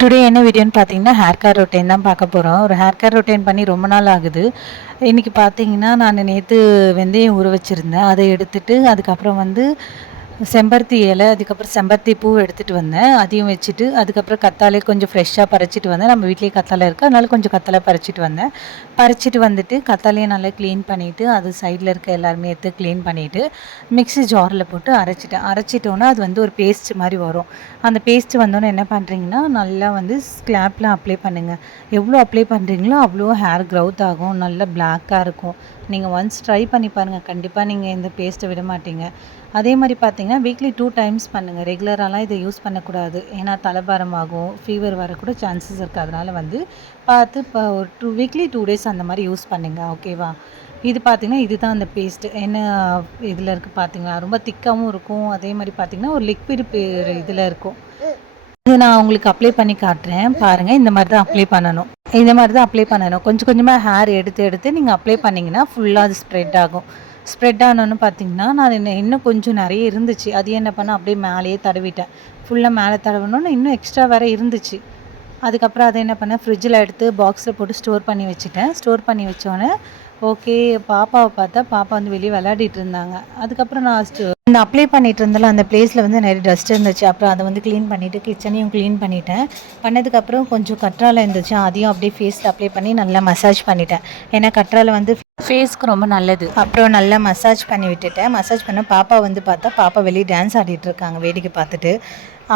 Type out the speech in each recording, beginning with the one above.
Today என்ன வீடியோன்னு பார்த்தீங்கன்னா, ஹேர் கேர் ரொட்டீன் தான் பார்க்க போகிறோம். ஒரு ஹேர் கேர் ரொட்டீன் பண்ணி ரொம்ப நாள் ஆகுது. இன்றைக்கி பார்த்தீங்கன்னா, நான் நேற்று வெந்தயம் ஊற வச்சுருந்தேன். அதை எடுத்துட்டு அதுக்கப்புறம் வந்து செம்பருத்தி இலை, அதுக்கப்புறம் செம்பருத்தி பூ எடுத்துகிட்டு வந்தேன். அதையும் வச்சுட்டு, அதுக்கப்புறம் கத்தாழை கொஞ்சம் ஃப்ரெஷ்ஷாக பறிச்சுட்டு வந்தேன். நம்ம வீட்லேயே கத்தாழை இருக்குது, அதனால கொஞ்சம் கத்தாழை பறிச்சுட்டு வந்தேன். பறிச்சுட்டு வந்துட்டு கத்தாழையை நல்லா க்ளீன் பண்ணிவிட்டு, அது சைடில் இருக்க எல்லாருமே எடுத்து க்ளீன் பண்ணிவிட்டு, மிக்ஸி ஜாரில் போட்டு அரைச்சிட்டேன். அரைச்சிட்டோன்னா அது வந்து ஒரு பேஸ்ட் மாதிரி வரும். அந்த பேஸ்ட்டு வந்தோன்னே என்ன பண்ணுறீங்கன்னா, நல்லா வந்து ஸ்க்லாப்பில் அப்ளை பண்ணுங்கள். எவ்வளோ அப்ளை பண்ணுறீங்களோ அவ்வளோ ஹேர் க்ரோத் ஆகும், நல்லா பிளாக்காக இருக்கும். நீங்கள் ஒன்ஸ் ட்ரை பண்ணி பாருங்கள், கண்டிப்பாக நீங்கள் இந்த பேஸ்ட்டை விட மாட்டீங்க. அதே மாதிரி பார்த்தீங்கன்னா, வீக்லி 2 டைம்ஸ் பண்ணுங்கள். ரெகுலராலாம் இதை யூஸ் பண்ணக்கூடாது. ஏன்னா தலைபாரம் ஆகும், ஃபீவர் வரக்கூட சான்சஸ் இருக்குது. அதனால் வந்து பார்த்து இப்போ ஒரு வீக்லி 2 டேஸ் அந்த மாதிரி யூஸ் பண்ணுங்கள். ஓகேவா? இது பார்த்தீங்கன்னா, இதுதான் அந்த பேஸ்ட்டு. என்ன இதில் இருக்குது பார்த்தீங்களா? ரொம்ப திக்காவும் இருக்கும். அதே மாதிரி பார்த்தீங்கன்னா, ஒரு லிக்விட் இதில் இருக்கும். இது நான் உங்களுக்கு அப்ளை பண்ணி காட்டுறேன் பாருங்கள். இந்த மாதிரி தான் அப்ளை பண்ணணும். இந்த மாதிரி தான் அப்ளை பண்ணணும். கொஞ்சம் கொஞ்சமாக ஹேர் எடுத்து எடுத்து நீங்கள் அப்ளை பண்ணிங்கன்னா ஃபுல்லாக அது ஸ்ப்ரெட் ஆகும். ஸ்ப்ரெட் ஆனோன்னு பார்த்தீங்கன்னா, நான் இன்னும் கொஞ்சம் நிறைய இருந்துச்சு. அது என்ன பண்ணேன், அப்படியே மேலேயே தடவிட்டேன். ஃபுல்லாக மேலே தடவினோன்னு இன்னும் எக்ஸ்ட்ரா வேறு இருந்துச்சு. அதுக்கப்புறம் அதை என்ன பண்ணேன், ஃப்ரிட்ஜில் எடுத்து பாக்ஸில் போட்டு ஸ்டோர் பண்ணி வச்சுட்டேன். ஸ்டோர் பண்ணி வச்சோன்னே ஓகே, பாப்பாவை பார்த்தா பாப்பா வந்து வெளியே விளையாடிட்டு இருந்தாங்க. அதுக்கப்புறம் நான் இந்த அப்ளை பண்ணிட்டு இருந்தாலும் அந்த பிளேஸில் வந்து நிறைய டஸ்ட் இருந்துச்சு. அப்புறம் அதை வந்து க்ளீன் பண்ணிவிட்டு கிச்சனையும் க்ளீன் பண்ணிட்டேன். பண்ணதுக்கப்புறம் கொஞ்சம் கற்றாழை இருந்துச்சு, அதையும் அப்படியே ஃபேஸில் அப்ளை பண்ணி நல்லா மசாஜ் பண்ணிட்டேன். ஏன்னா கற்றாழை வந்து ஃபேஸ்க்கு ரொம்ப நல்லது. அப்புறம் நல்லா மசாஜ் பண்ணி விட்டுட்டேன். மசாஜ் பண்ண பாப்பா வந்து பார்த்தா பாப்பா வெளியே டான்ஸ் ஆடிட்டு இருக்காங்க வேடிக்கை பார்த்துட்டு.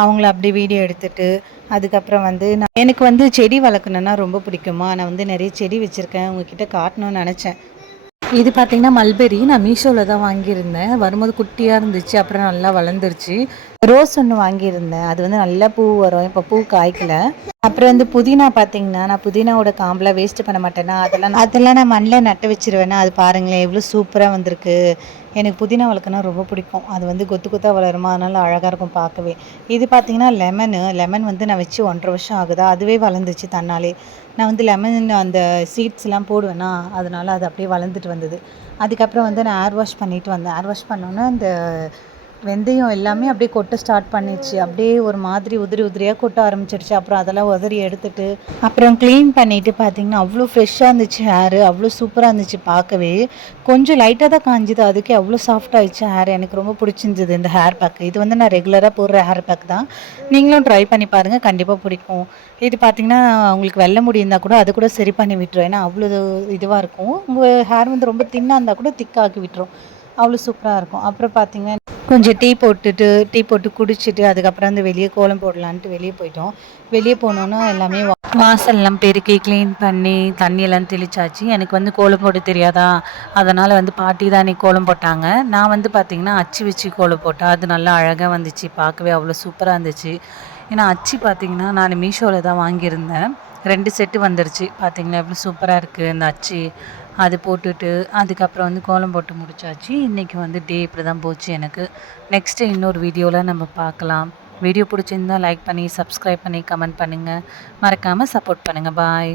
அவங்கள அப்படியே வீடியோ எடுத்துட்டு அதுக்கப்புறம் வந்து எனக்கு வந்து செடி வளர்க்கணுன்னா ரொம்ப பிடிக்குமா. நான் வந்து நிறைய செடி வச்சுருக்கேன், உங்ககிட்ட காட்டணும்னு நினச்சேன். இது பார்த்திங்கன்னா மல்பெரி. நான் மீஷோவில் தான் வாங்கியிருந்தேன். வரும்போது குட்டியாக இருந்துச்சு, அப்புறம் நல்லா வளர்ந்துருச்சு. ரோஸ் ஒன்று வாங்கியிருந்தேன், அது வந்து நல்லா பூ வரும். இப்போ பூ காய்க்கல. அப்புறம் வந்து புதினா பார்த்தீங்கன்னா, நான் புதினாவோட காம்பெலாம் வேஸ்ட்டு பண்ண மாட்டேன்னா, அதெல்லாம் நான் மண்ணில் நட்டு வச்சுருவேன்னா, அது பாருங்களேன் எவ்வளோ சூப்பராக வந்திருக்கு. எனக்கு புதினா வளர்க்கனா ரொம்ப பிடிக்கும். அது வந்து கொத்து கொத்தாக வளருமா, அதனால் அழகாக இருக்கும் பார்க்கவே. இது பார்த்திங்கன்னா லெமன் வந்து நான் வச்சு 1.5 வருஷம் ஆகுதா, அதுவே வளர்ந்துச்சு தன்னாலே. நான் வந்து லெமன் அந்த சீட்ஸ்லாம் போடுவேன்னா, அதனால் அது அப்படியே வளர்ந்துட்டு வந்தது. அதுக்கப்புறம் வந்து நான் ஏர் வாஷ் பண்ணிவிட்டு வந்தேன். ஏர் வாஷ் பண்ணோன்னே அந்த வெந்தயம் எல்லாமே அப்படியே கொட்ட ஸ்டார்ட் பண்ணிடுச்சு. அப்படியே ஒரு மாதிரி உதிரி உதிரியாக கொட்ட ஆரம்பிச்சிடுச்சு. அப்புறம் அதெல்லாம் உதறி எடுத்துட்டு அப்புறம் க்ளீன் பண்ணிவிட்டு பார்த்திங்கன்னா, அவ்வளோ ஃப்ரெஷ்ஷாக இருந்துச்சு ஹேரு. அவ்வளோ சூப்பராக இருந்துச்சு பார்க்கவே. கொஞ்சம் லைட்டாக தான் காஞ்சிது, அதுக்கே அவ்வளோ சாஃப்ட் ஆகிடுச்சு ஹேர். எனக்கு ரொம்ப பிடிச்சிருந்தது இந்த ஹேர் பேக். இது வந்து நான் ரெகுலராக போடுற ஹேர் பேக் தான். நீங்களும் ட்ரை பண்ணி பாருங்கள், கண்டிப்பாக பிடிக்கும். இது பார்த்திங்கன்னா, உங்களுக்கு வெள்ளை முடி இருந்தால் கூட அது கூட சரி பண்ணி விட்டுரும். ஏன்னா அவ்வளோ இதுவாக இருக்கும். உங்கள் ஹேர் வந்து ரொம்ப தின்னாக இருந்தால் கூட திக்காக்கி விட்டுரும். அவ்வளோ சூப்பராக இருக்கும். அப்புறம் பார்த்திங்கன்னா, கொஞ்சம் டீ போட்டு குடிச்சிட்டு அதுக்கப்புறம் வந்து வெளியே கோலம் போடலான்ட்டு வெளியே போயிட்டோம். வெளியே போனோன்னா எல்லாமே வாசல்லாம் பெருக்கி க்ளீன் பண்ணி தண்ணியெல்லாம் தெளிச்சாச்சு. எனக்கு வந்து கோலம் போட தெரியாதா, அதனால் வந்து பாட்டி தான் அன்றைக்கி கோலம் போட்டாங்க. நான் வந்து பார்த்திங்கன்னா அச்சு வச்சு கோலம் போட்டேன். அது நல்லா அழகாக வந்துச்சு, பார்க்கவே அவ்வளோ சூப்பராக இருந்துச்சு. ஏன்னா அச்சு பார்த்திங்கன்னா நான் மீஷோவில் தான் வாங்கியிருந்தேன். 2 செட்டு வந்துருச்சு. பார்த்திங்களா எவ்வளோ சூப்பராக இருக்குது இந்த அச்சு. அது போட்டுட்டு அதுக்கப்புறம் வந்து கோலம் போட்டு முடிச்சாச்சு. இன்றைக்கி வந்து டே இப்படி தான் போச்சு எனக்கு. நெக்ஸ்ட்டு இன்னொரு வீடியோவில் நம்ம பார்க்கலாம். வீடியோ பிடிச்சிருந்தால் லைக் பண்ணி, சப்ஸ்கிரைப் பண்ணி, கமெண்ட் பண்ணுங்கள். மறக்காமல் சப்போர்ட் பண்ணுங்கள். பாய்.